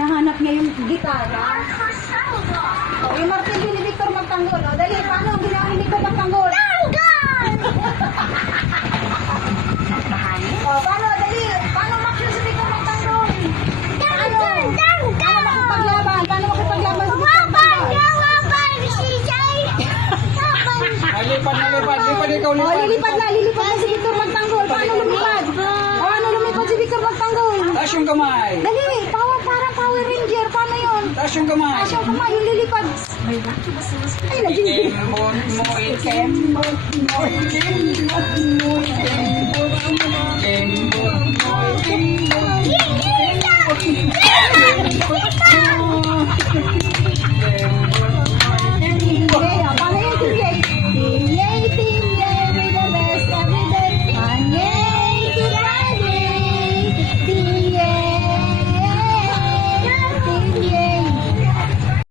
hinahanap niya yung gitara. O, yung martilyo ni Victor magtanggol. O, dali, paano ang ginawa ni Victor magtanggol? Tanggol! O, paano, dali, paano maksyon si Victor magtanggol? Paano makipaglaban? Paano makipaglaban si Victor magtanggol? Lipad na lipad. Lipad ikaw O, lipad. lilipad na si Victor magtanggol. Paano lumipad? O, ano lumipad si Victor magtanggol? Taas yung kamay. Dali, parang Power Ranger. Paano yun? Taas yung kamay. Asya ko yung lilipad. Ay, naging Ikembot mo, ikembot mo, ikembot mo, ikembot mo, ikembot mo, ikembot mo, ikembot mo.